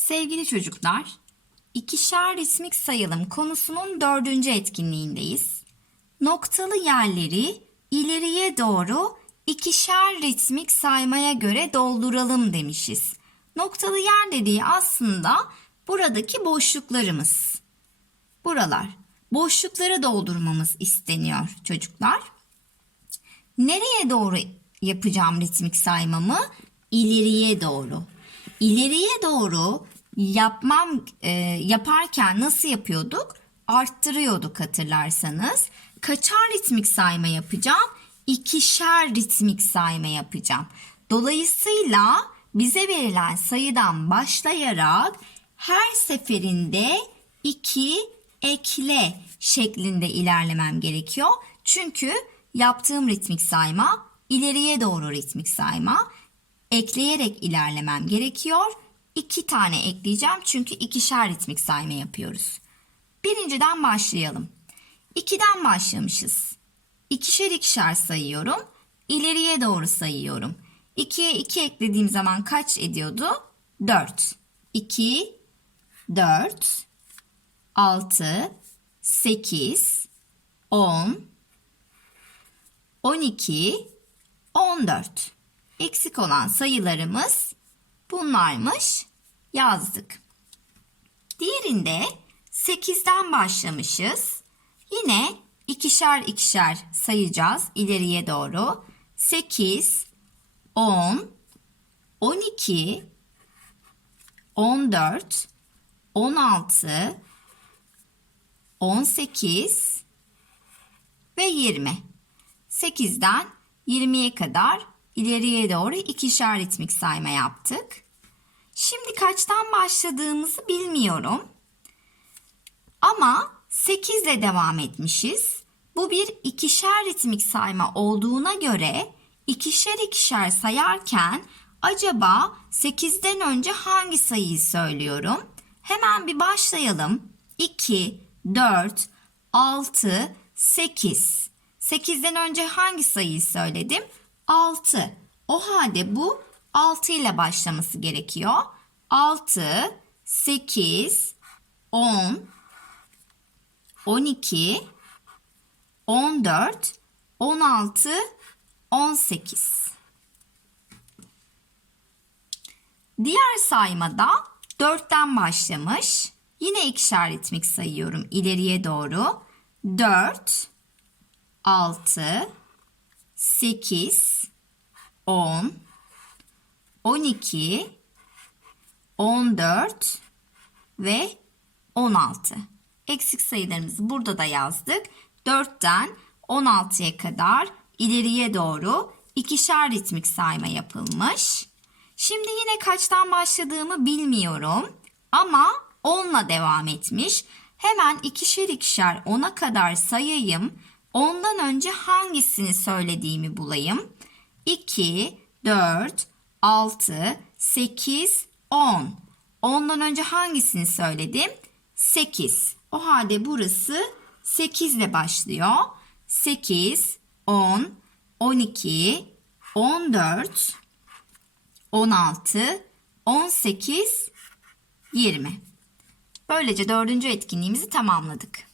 Sevgili çocuklar, ikişer ritmik sayılım konusunun dördüncü etkinliğindeyiz. Noktalı yerleri ileriye doğru ikişer ritmik saymaya göre dolduralım demişiz. Noktalı yer dediği aslında buradaki boşluklarımız. Buralar. Boşlukları doldurmamız isteniyor çocuklar. Nereye doğru yapacağım ritmik saymamı? İleriye doğru. İleriye doğru yapmam e, yaparken nasıl yapıyorduk? Arttırıyorduk hatırlarsanız. Kaçar ritmik sayma yapacağım? İkişer ritmik sayma yapacağım. Dolayısıyla bize verilen sayıdan başlayarak her seferinde 2 ekle şeklinde ilerlemem gerekiyor. Çünkü yaptığım ritmik sayma ileriye doğru ritmik sayma ekleyerek ilerlemem gerekiyor. İki tane ekleyeceğim çünkü ikişer ritmik sayma yapıyoruz. Birinciden başlayalım. 2'den başlamışız. İkişer ikişer sayıyorum. İleriye doğru sayıyorum. 2'ye 2 eklediğim zaman kaç ediyordu? 4. 2, 4, 6, 8, 10, 12, 14. Eksik olan sayılarımız bunlarmış. Yazdık. Diğerinde 8'den başlamışız. Yine ikişer ikişer sayacağız ileriye doğru. 8, 10, 12, 14, 16, 18 ve 20. 8'den 20'ye kadar ileriye doğru ikişer ritmik sayma yaptık. Şimdi kaçtan başladığımızı bilmiyorum. Ama 8 ile devam etmişiz. Bu bir ikişer ritmik sayma olduğuna göre ikişer ikişer sayarken acaba 8'den önce hangi sayıyı söylüyorum? Hemen bir başlayalım. 2, 4, 6, 8. 8'den önce hangi sayıyı söyledim? 6. O halde bu 6 ile başlaması gerekiyor. 6, 8, 10, 12, 14, 16, 18. Diğer saymada 4'ten başlamış. Yine ikişer ritmik sayıyorum ileriye doğru. 4, 6, 8, 10, 12, 14 ve 16. Eksik sayılarımızı burada da yazdık. 4'ten 16'ya kadar ileriye doğru ikişer ritmik sayma yapılmış. Şimdi yine kaçtan başladığımı bilmiyorum ama 10'la devam etmiş. Hemen ikişer ikişer 10'a kadar sayayım. Ondan önce hangisini söylediğimi bulayım. 2, 4, 6, 8, 10. Ondan önce hangisini söyledim? 8. O halde burası 8 ile başlıyor. 8, 10, 12, 14, 16, 18, 20. Böylece dördüncü etkinliğimizi tamamladık.